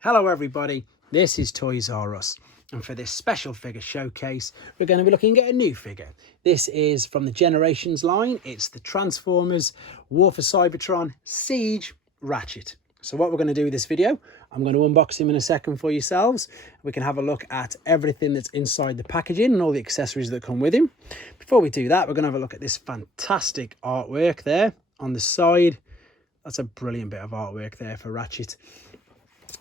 Hello everybody, this is Toys R Us, and for this special figure showcase we're going to be looking at a new figure. This is from the Generations line. It's the Transformers War for Cybertron Siege Ratchet. So what we're going to do with this video, I'm going to unbox him in a second for yourselves. We can have a look at everything that's inside the packaging and all the accessories that come with him. Before we do that, we're going to have a look at this fantastic artwork there on the side. That's a brilliant bit of artwork there for Ratchet.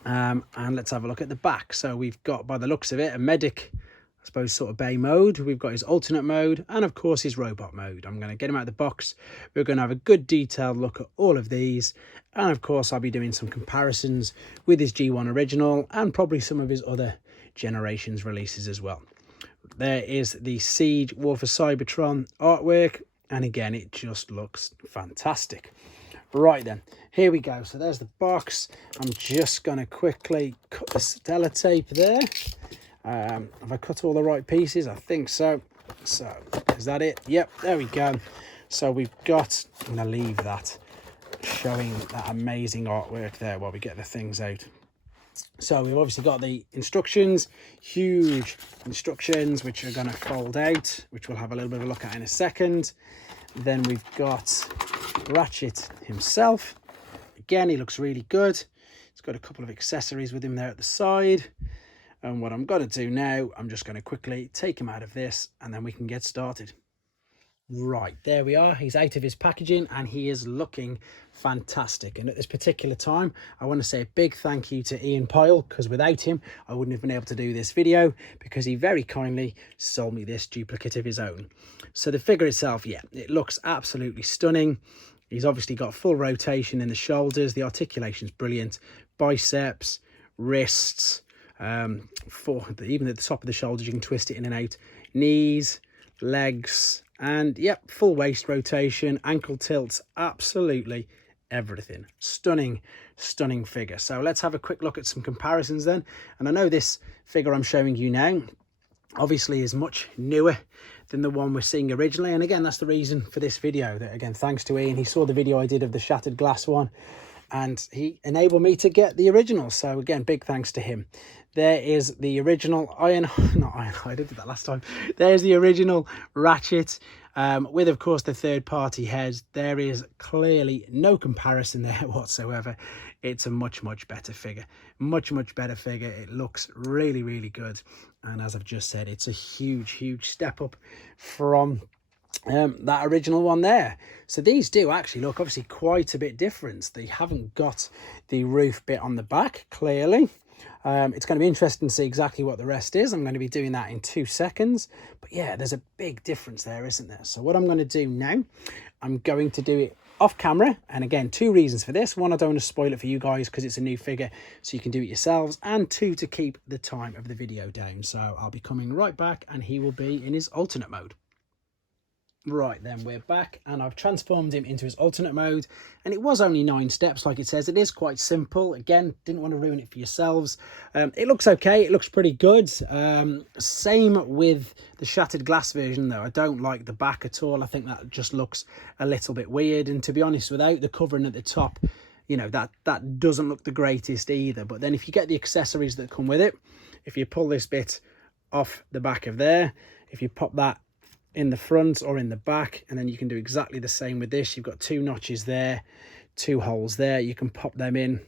And let's have a look at the back. So we've got, by the looks of it, a medic, I suppose, sort of bay mode. We've got his alternate mode and of course his robot mode. I'm going to get him out of the box. We're going to have a good detailed look at all of these, and of course I'll be doing some comparisons with his G1 original and probably some of his other Generations releases as well. There is the Siege War for Cybertron artwork, and again it just looks fantastic. Right then, here we go. So there's the box. I'm just going to quickly cut the sellotape there. Have I cut all the right pieces? I think so. So is that it? Yep, there we go. So we've got, I'm going to leave that showing that amazing artwork there while we get the things out. So we've obviously got the instructions, huge instructions, which are going to fold out, which we'll have a little bit of a look at in a second. Then we've got Ratchet himself. Again, he looks really good. He's got a couple of accessories with him there at the side. And what I'm going to do now, I'm just going to quickly take him out of this and then we can get started. Right, there we are. He's out of his packaging and he is looking fantastic. And at this particular time, I want to say a big thank you to Ian Pyle, because without him, I wouldn't have been able to do this video, because he very kindly sold me this duplicate of his own. So the figure itself, yeah, it looks absolutely stunning. He's obviously got full rotation in the shoulders. The articulation's brilliant. Biceps, wrists, even at the top of the shoulders, you can twist it in and out. Knees, legs, and yep, full waist rotation, ankle tilts, absolutely everything. Stunning figure. So let's have a quick look at some comparisons then. And I know this figure I'm showing you now obviously is much newer than the one we're seeing originally, and again that's the reason for this video. That again, thanks to Ian, he saw the video I did of the shattered glass one and he enabled me to get the original. So again, big thanks to him. There is the original I did that last time. There's the original Ratchet, with of course the third-party heads. There is clearly no comparison there whatsoever. It's a much better figure. Much better figure. It looks really good. And as I've just said, it's a huge step up from that original one there. So these do actually look obviously quite a bit different. They haven't got the roof bit on the back, clearly. It's going to be interesting to see exactly what the rest is. I'm going to be doing that in 2 seconds. But yeah, there's a big difference there, isn't there? So what I'm going to do now, I'm going to do it off camera. And again, 2 reasons for this. 1, I don't want to spoil it for you guys because it's a new figure, so you can do it yourselves. And 2, to keep the time of the video down. So I'll be coming right back and he will be in his alternate mode. Right then, we're back and I've transformed him into his alternate mode, and it was only 9 steps like it says. It is quite simple. Again, didn't want to ruin it for yourselves. It looks okay, it looks pretty good. Same with the shattered glass version though. I don't like the back at all. I think that just looks a little bit weird, and to be honest, without the covering at the top, you know, that doesn't look the greatest either. But then if you get the accessories that come with it, if you pull this bit off the back of there, if you pop that in the front or in the back, and then you can do exactly the same with this. You've got 2 notches there, 2 holes there, you can pop them in,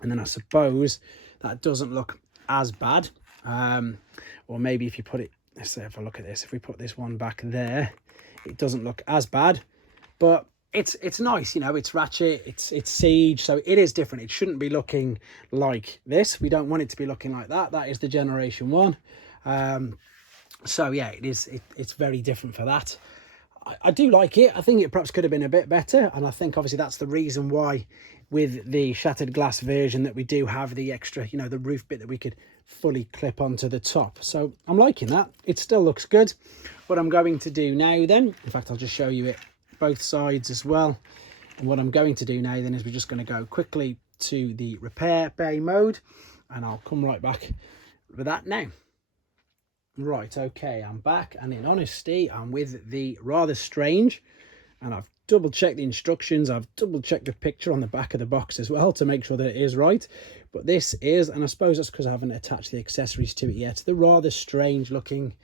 and then I suppose that doesn't look as bad. Or maybe if you put it, let's have a look at this, if we put this one back there, it doesn't look as bad, but it's nice, you know. It's Ratchet, it's Siege, so it is different. It shouldn't be looking like this. We don't want it to be looking like that. That is the Generation 1. So yeah, it's very different for that. I do like it. I think it perhaps could have been a bit better, and I think obviously that's the reason why with the shattered glass version that we do have the extra, you know, the roof bit that we could fully clip onto the top. So I'm liking that. It still looks good. What I'm going to do now then, in fact I'll just show you it both sides as well. And what I'm going to do now then is we're just going to go quickly to the repair bay mode, and I'll come right back with that now. Right, okay, I'm back, and in honesty, I'm with the rather strange, and I've double checked the instructions. I've double checked the picture on the back of the box as well to make sure that it is right. But this is, and I suppose that's because I haven't attached the accessories to it yet, the rather strange looking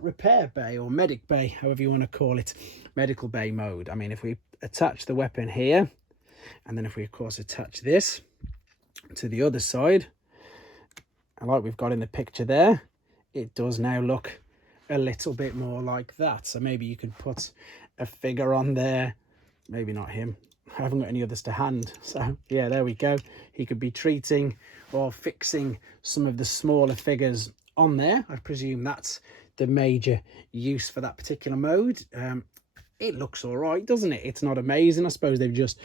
repair bay or medic bay, however you want to call it, medical bay mode. I mean, if we attach the weapon here, and then if we of course attach this to the other side, and like we've got in the picture there, it does now look a little bit more like that. So maybe you could put a figure on there, maybe not him, I haven't got any others to hand, so yeah, there we go. He could be treating or fixing some of the smaller figures on there. I presume that's the major use for that particular mode. It looks all right, doesn't it? It's not amazing. I suppose they've just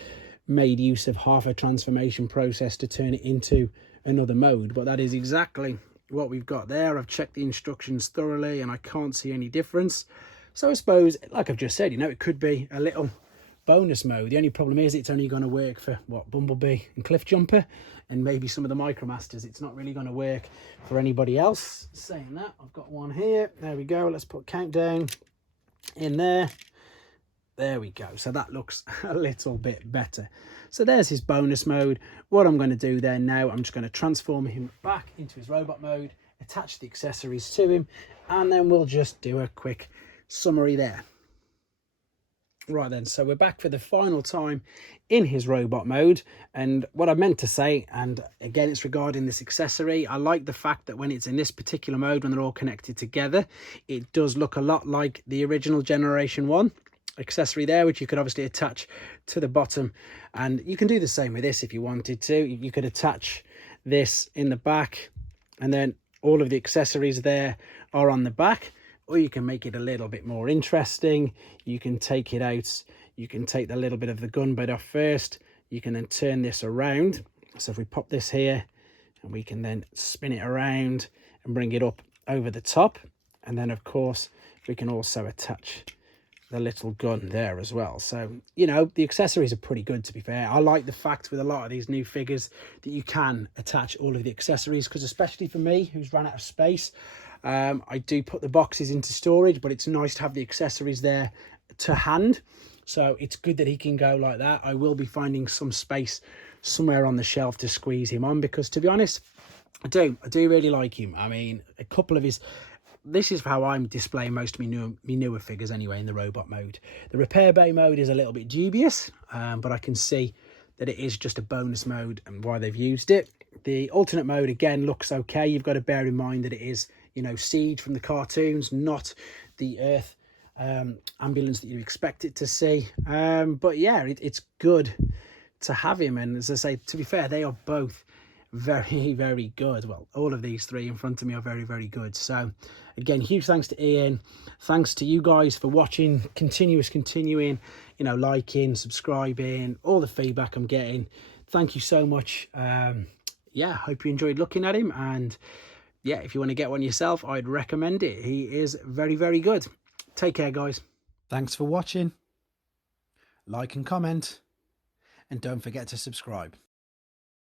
made use of half a transformation process to turn it into another mode, but that is exactly what we've got there. I've checked the instructions thoroughly and I can't see any difference. So I suppose, like I've just said, you know, it could be a little bonus mode. The only problem is it's only going to work for what, Bumblebee and Cliff Jumper and maybe some of the Micromasters. It's not really going to work for anybody else. Saying that, I've got one here. There we go. Let's put Countdown in there. There we go. So that looks a little bit better. So there's his bonus mode. What I'm going to do there now, I'm just going to transform him back into his robot mode, attach the accessories to him, and then we'll just do a quick summary there. Right then, so we're back for the final time in his robot mode, and what I meant to say, and again it's regarding this accessory, I like the fact that when it's in this particular mode, when they're all connected together, it does look a lot like the original Generation 1 accessory there, which you could obviously attach to the bottom. And you can do the same with this if you wanted to. You could attach this in the back, and then all of the accessories there are on the back. Or you can make it a little bit more interesting. You can take it out. You can take the little bit of the gun bit off first. You can then turn this around. So if we pop this here, and we can then spin it around and bring it up over the top. And then of course, we can also attach the little gun there as well. So, you know, the accessories are pretty good, to be fair. I like the fact with a lot of these new figures that you can attach all of the accessories, because especially for me, who's run out of space, I do put the boxes into storage, but it's nice to have the accessories there to hand. So it's good that he can go like that. I will be finding some space somewhere on the shelf to squeeze him on, because to be honest, I do really like him. I mean, a couple of his, this is how I'm displaying most of my newer figures anyway in the robot mode. The repair bay mode is a little bit dubious, but I can see that it is just a bonus mode and why they've used it. The alternate mode again looks okay. You've got to bear in mind that it is, you know, Siege from the cartoons, not the Earth ambulance that you expect it to see. But yeah, it's good to have him. And as I say, to be fair, they are both very, very good. Well, all of these three in front of me are very, very good. So again, huge thanks to Ian. Thanks to you guys for watching, continuing, you know, liking, subscribing, all the feedback I'm getting. Thank you so much. Yeah, hope you enjoyed looking at him. And yeah, if you want to get one yourself, I'd recommend it. He is very, very good. Take care, guys. Thanks for watching. Like and comment. And don't forget to subscribe.